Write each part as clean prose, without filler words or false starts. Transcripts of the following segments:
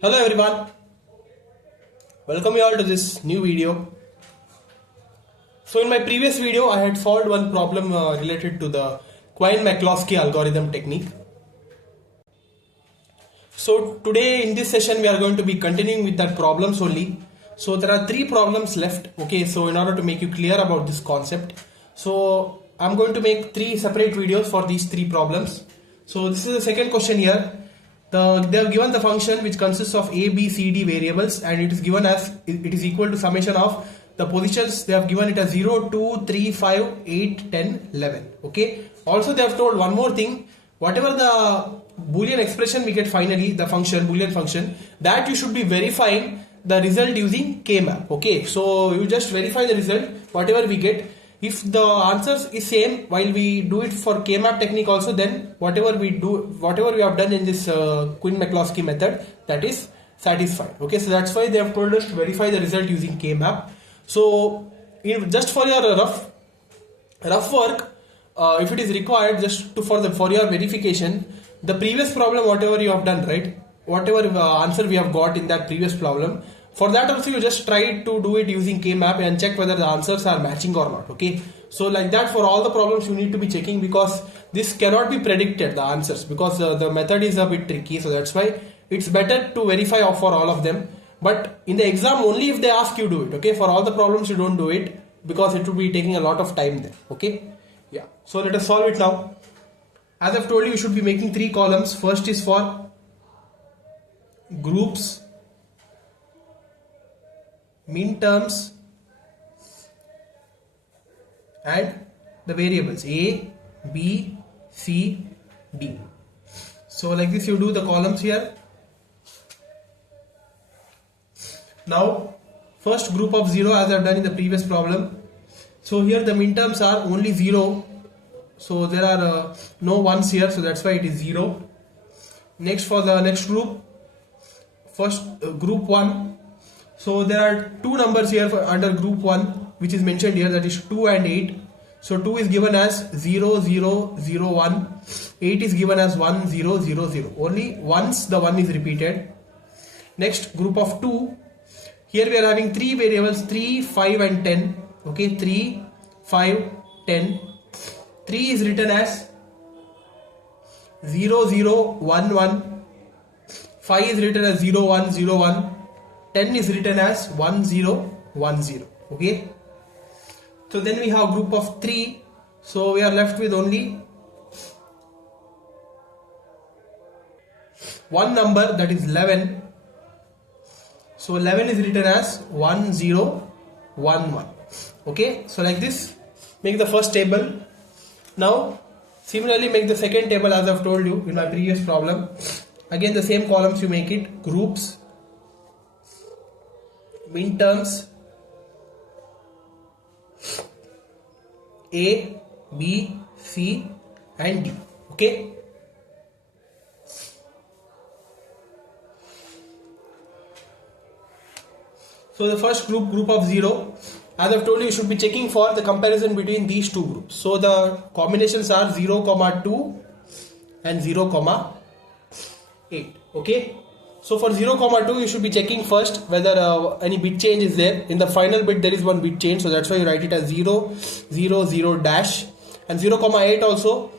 Hello everyone, welcome you all to this new video. So in my previous video I had solved one problem related to the Quine-McCluskey algorithm technique. So today in this session we are going to be continuing with that problems only. So there are three problems left. Okay, so in order to make you clear about this concept, so I'm going to make three separate videos for these three problems. So this is the second question here. They have given the function which consists of a, b, c, d variables, and it is given as it is equal to summation of the positions. They have given it as 0, 2, 3, 5, 8, 10, 11. Okay. Also they have told one more thing. Whatever the Boolean expression we get finally, the function, Boolean function, that you should be verifying the result using K-map. Okay. So you just verify the result, whatever we get. If the answers is same while we do it for K-map technique also, then whatever we have done in this Quine-McCluskey method, that is satisfied. Okay, so that's why they have told us to verify the result using K-map. So just for your rough work, if it is required, just for your verification, the previous problem whatever you have done, right, whatever answer we have got in that previous problem, for that also you just try to do it using K-map and check whether the answers are matching or not. Okay, so like that for all the problems you need to be checking, because this cannot be predicted, the answers, because the method is a bit tricky. So that's why it's better to verify for all of them. But in the exam only if they ask you do it. Okay, for all the problems you don't do it, because it will be taking a lot of time there. Okay, yeah, so let us solve it now. As I've told you, you should be making three columns. First is for groups, min terms, and the variables a, b, c, d. So like this you do the columns here. Now first group of 0 as I have done in the previous problem. So here the min terms are only 0. So there are no ones here, so that's why it is 0. Next, for the next group, first group 1. So there are two numbers here under group 1 which is mentioned here, that is 2 and 8. So 2 is given as 0, 0, 0, 1. 8 is given as 1, 0, 0, 0. Only once the 1 is repeated. Next, group of 2. Here we are having three variables, 3, 5 and 10. Okay, 3, 5, 10. 3 is written as 0, 0, 1, 1. 5 is written as 0, 1, 0, 1. 10 is written as 1, 0, 1, 0. Okay. So then we have group of 3. So we are left with only one number, that is 11. So 11 is written as 1, 0, 1, 1. Okay. So like this, make the first table. Now similarly make the second table as I have told you in my previous problem. Again the same columns you make it, groups, min terms, a, b, c and d. Okay. So the first group of 0, as I've told you, you should be checking for the comparison between these two groups. So the combinations are 0, 2 and 0, 8. Okay. So for 0, 2 you should be checking first whether any bit change is there. In the final bit there is one bit change, so that's why you write it as 0, 0, 0 dash. And 0, 8 also,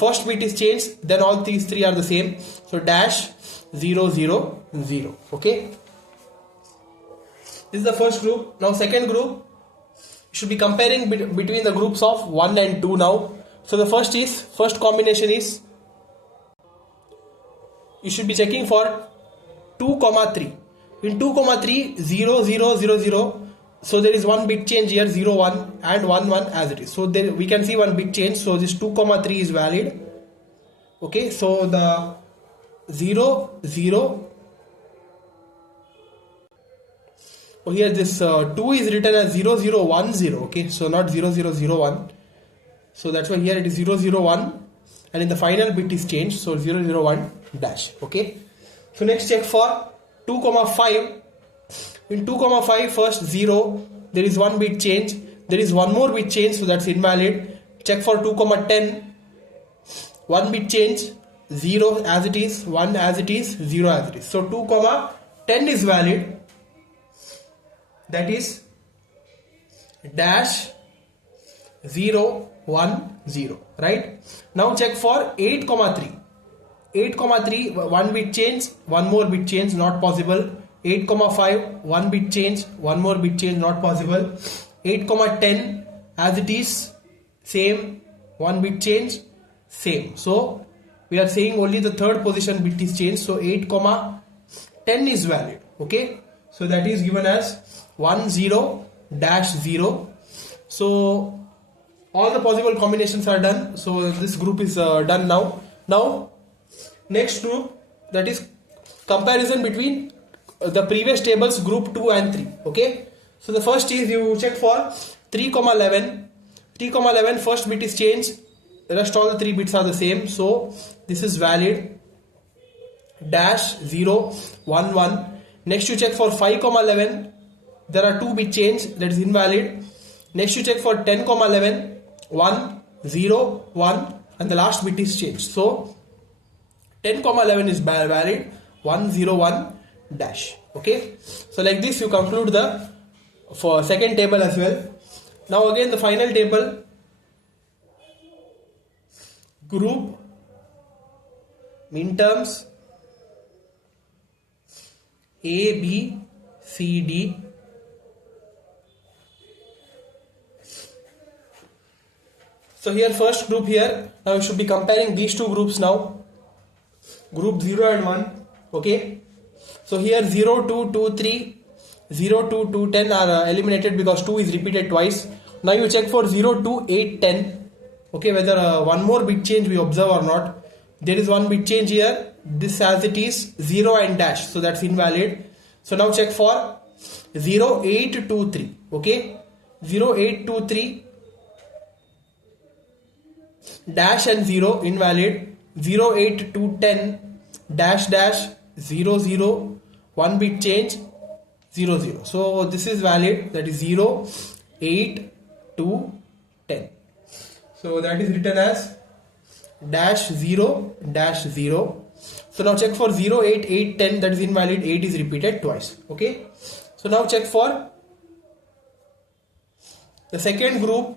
first bit is changed, then all these three are the same. So dash, 0, 0, 0. Okay. This is the first group. Now second group, you should be comparing between the groups of 1 and 2 now. So the first combination is, you should be checking for 2, 3. In 2, 3, 0, 0, 0, 0. So there is one bit change here, 0, 1 and 1, 1 as it is. So there we can see one bit change. So this 2, 3 is valid. Okay. So the 0, 0. Oh, here this 2 is written as 0, 0, 1, 0. Okay. So not 0, 0, 0, 1. So that's why here it is 0, 0, 1. And in the final bit is changed, so 0, 0, 1 dash. Okay. So next check for 2, 5. In 2, 5, first 0, there is one bit change. There is one more bit change, so that's invalid. Check for 2, 10. One bit change, 0 as it is, 1 as it is, 0 as it is. So 2 comma 10 is valid, that is dash 0 1 0, right? Now check for 8 comma 3. 8 comma 3, 1 bit change, 1 more bit change, not possible. 8 comma 5, 1 bit change, 1 more bit change, not possible. 8 comma 10 as it is, same, 1 bit change, same. So we are saying only the third position bit is changed. So 8 comma 10 is valid. Okay, so that is given as 10 dash 0. So all the possible combinations are done. So this group is done now. Now next group, that is comparison between the previous tables, group 2 and 3. Okay, so the first is you check for 3 comma 11. 3 comma 11 first bit is changed, rest all the 3 bits are the same, so this is valid, dash 0 1 1. Next you check for 5 comma 11, there are 2 bit change, that is invalid. Next you check for 10 comma 11, 1 0 1, and the last bit is changed. So 10 comma 11 is valid, 1 0 1 dash. Okay, so like this you conclude the for second table as well. Now again the final table, group minterms A, B, C, D. So here first group here, now you should be comparing these two groups now, group 0 and 1. Okay, so here 0 2 2 3, 0 2 2 10 are eliminated because 2 is repeated twice. Now you check for 0 2 8 10. Okay, whether one more bit change we observe or not. There is one bit change here, this as it is 0 and dash, so that's invalid. So now check for 0 8 2 3. Okay, 0 8 2 3 dash and 0 invalid. 0 8 2 10 dash dash 0 0, 1 bit change, 0 0. So this is valid, that is 0 8 2 10. So that is written as dash 0 dash 0. So now check for 0 8 8 10, that is invalid, 8 is repeated twice. Okay, so now check for the second group,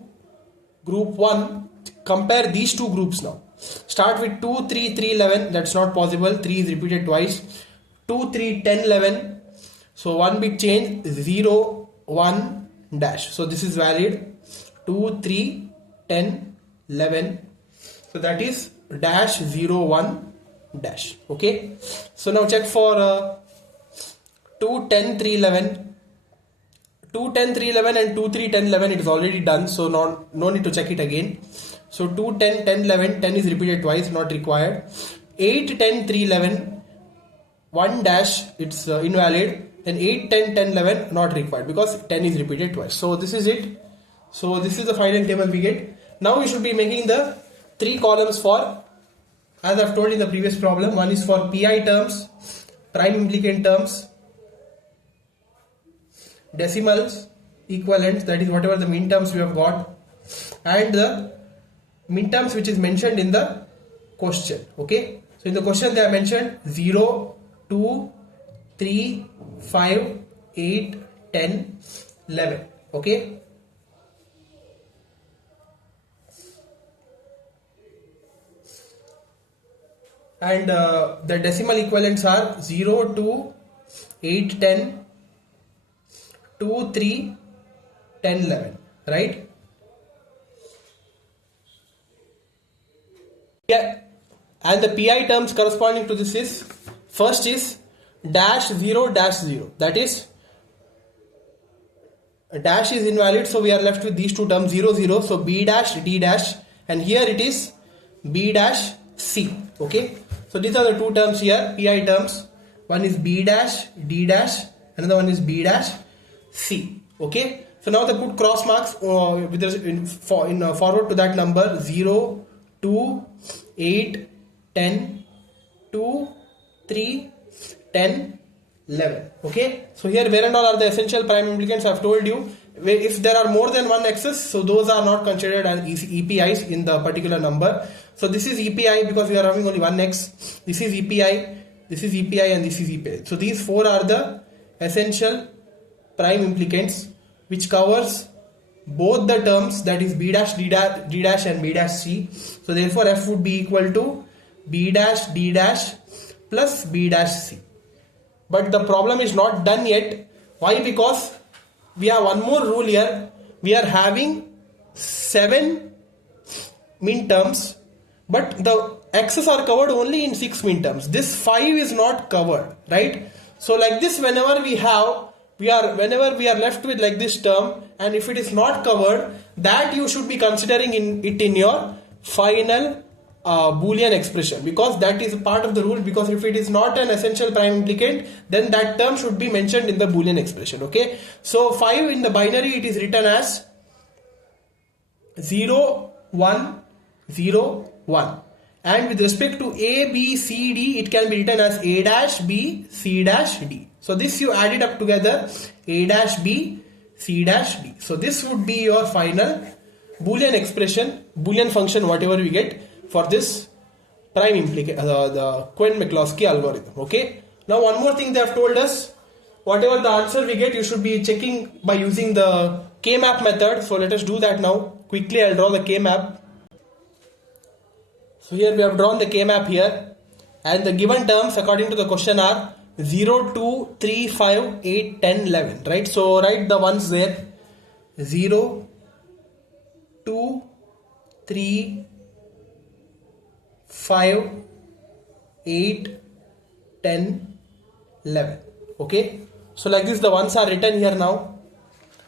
group 1. Compare these two groups now. Start with 2 3 3 11, that's not possible, 3 is repeated twice. 2 3 10 11, so 1 bit change, 0 1 dash, so this is valid. 2 3 10 11, so that is dash 0 1 dash. Okay, so now check for 2 10 3 11. 2 10 3 11 and 2 3 10 11, it is already done, so no need to check it again. So 2 10 10 11, 10 is repeated twice, not required. 8 10 3 11, 1 dash, it's invalid. Then 8 10 10 11, not required because 10 is repeated twice. So this is it. So this is the final table we get. Now we should be making the 3 columns for, as I've told in the previous problem, one is for PI terms, prime implicant terms, decimals, equivalents, that is whatever the min terms we have got, and the min terms which is mentioned in the question. Okay, so in the question they are mentioned 0 2 3 5 8 10 11. Okay, and the decimal equivalents are 0 2 8 10 2 3 10 11, right? Yeah, and the PI terms corresponding to this is, first is dash 0 dash 0, that is dash is invalid, so we are left with these two terms 0 0, so B dash D dash, and here it is B dash C. Okay, so these are the two terms here, PI terms. One is B dash D dash, another one is B dash C. Okay, so now they put cross marks forward to that number 0 2 8 10 2 3 10 11. Okay, so here where and all are the essential prime implicants. I have told you, if there are more than one excess, so those are not considered as EPIs in the particular number. So this is EPI because we are having only one x. This is EPI, this is EPI, and this is EPI. So these four are the essential prime implicants which covers both the terms, that is B dash D dash and B dash C. So therefore F would be equal to B dash D dash plus B dash C. But the problem is not done yet. Why? Because we have one more rule here. We are having 7 min terms, but the x's are covered only in 6 min terms. This 5 is not covered, right? So like this, whenever we are left with like this term, and if it is not covered, that you should be considering it in your final Boolean expression, because that is part of the rule. Because if it is not an essential prime implicant, then that term should be mentioned in the Boolean expression. Okay, so 5 in the binary, it is written as 0 1 0 1, and with respect to A B C D, it can be written as A dash B C dash D. So this you add it up together, A dash B C dash D. So this would be your final Boolean expression, Boolean function, whatever we get for this prime implicant, the Quine-McCluskey algorithm. Okay. Now one more thing they have told us, whatever the answer we get, you should be checking by using the K-map method. So let us do that now. Quickly I'll draw the K-map. So here we have drawn the K-map here, and the given terms according to the question are 0, 2, 3, 5, 8, 10, 11, right? So write the ones there, 0, 2, 3, 5, 8, 10, 11. Okay, so like this the ones are written here now.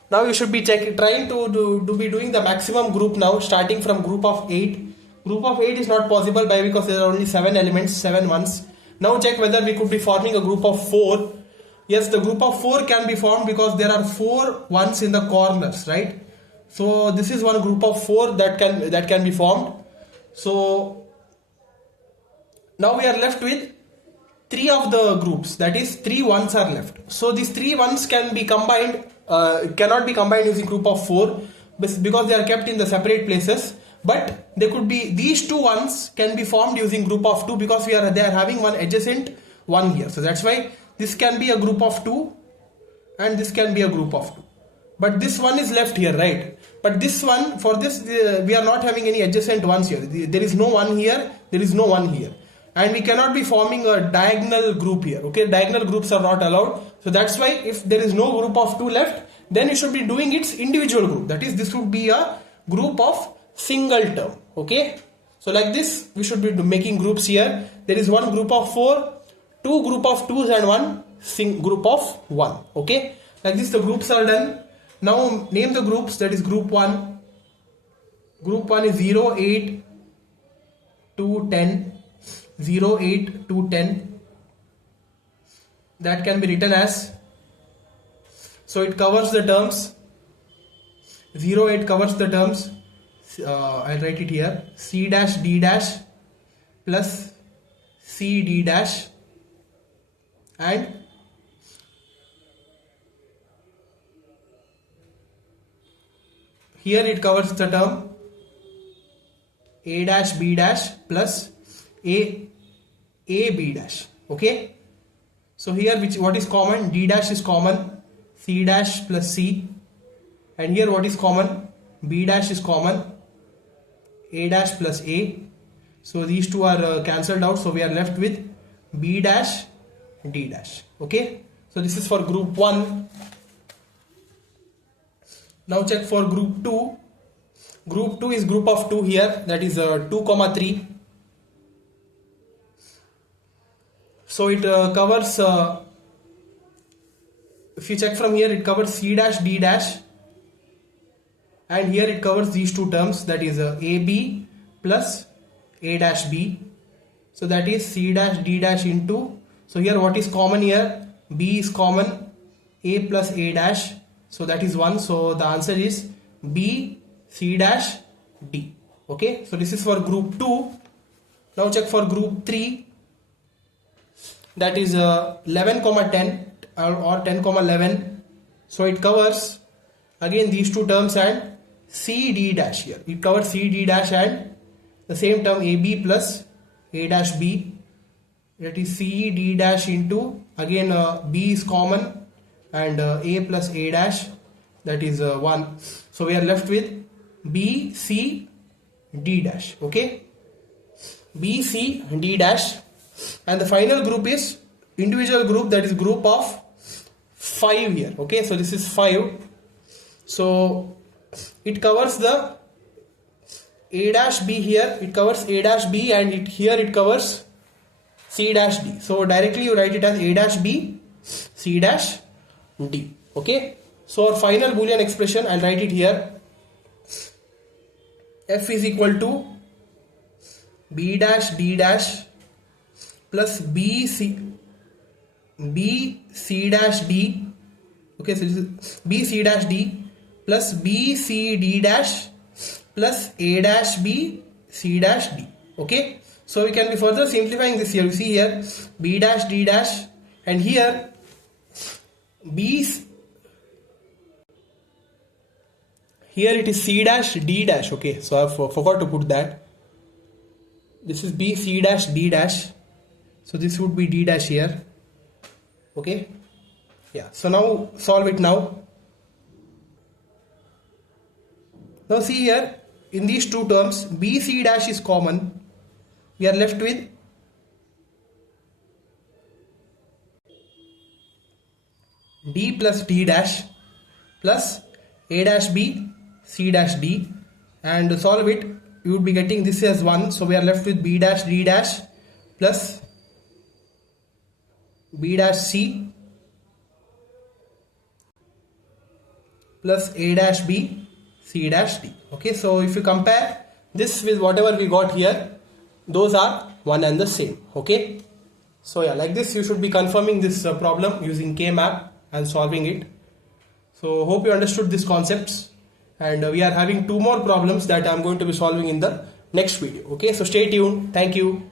Now you should be trying to be doing the maximum group now, starting from group of 8. Group of 8 is not possible because there are only 7 elements, 7 ones. Now check whether we could be forming a group of 4. Yes, the group of 4 can be formed because there are 4 ones in the corners, right? So this is one group of 4 that can be formed. So now we are left with 3 of the groups, that is 3 ones are left. So these 3 ones can be combined, cannot be combined using group of 4 because they are kept in the separate places. But they could be, these 2 ones can be formed using group of 2 because they are having one adjacent one here. So that's why this can be a group of 2 and this can be a group of 2. But this one is left here, right? But this one, for this we are not having any adjacent ones here. There is no one here, there is no one here. And we cannot be forming a diagonal group here. Okay, diagonal groups are not allowed. So that's why if there is no group of 2 left, then you should be doing its individual group. That is, this would be a group of single term. Okay, so like this we should be making groups here. There is one group of 4, 2 group of 2s, and one group of 1. Okay, like this the groups are done. Now name the groups. That is group 1. Group 1 is 0, 8 to 10. 0, 8 to 10. That can be written as, so it covers the terms 0, 8 covers the terms, I'll write it here, C dash D dash plus C D dash, and here it covers the term A dash B dash plus A B dash. Okay, so here what is common? D dash is common, C dash plus C, and here what is common? B dash is common, A dash plus A. So these two are cancelled out, so we are left with B dash D dash. Okay, so this is for group 1. Now check for group 2. Group 2 is group of 2 here, that is 2, 3. So it covers, if you check from here, it covers C dash D dash, and here it covers these 2 terms, that is AB plus A dash B. So that is C dash D dash into, so here what is common here? B is common, A plus A dash, so that is 1. So the answer is B C dash D. Okay, so this is for group 2. Now check for group 3. That is 11, 10 or 10, 11. So it covers again these 2 terms and C D dash here. It covers C D dash and the same term AB plus A dash B, that is C D dash into, again B is common, and A plus A dash, that is 1. So we are left with B C D dash. Okay, B C D dash, and the final group is individual group, that is group of 5 here. Okay, so this is 5. So it covers the A dash B here, it covers A dash B, and here it covers C dash D. So directly you write it as A dash B, C dash D. Okay, so our final Boolean expression, I'll write it here. F is equal to B dash D dash plus B C dash D. Okay, so this is B C dash D plus B C D dash plus A dash B C dash D. Okay, so we can be further simplifying this here. You see here B dash D dash, and here here it is C dash D dash. Okay, so I forgot to put that. This is B C dash D dash, so this would be D dash here. Okay, yeah, so now solve it now. Now see here, in these two terms B C dash is common. We are left with D plus D dash plus A dash B C dash D, and solve it, you would be getting this as 1. So we are left with B dash D dash plus B dash C plus A dash B C dash D. Okay, so if you compare this with whatever we got here, those are one and the same. Okay, so yeah, like this you should be confirming this problem using K-map and solving it. So hope you understood these concepts, and we are having 2 more problems that I am going to be solving in the next video. Okay, so stay tuned. Thank you.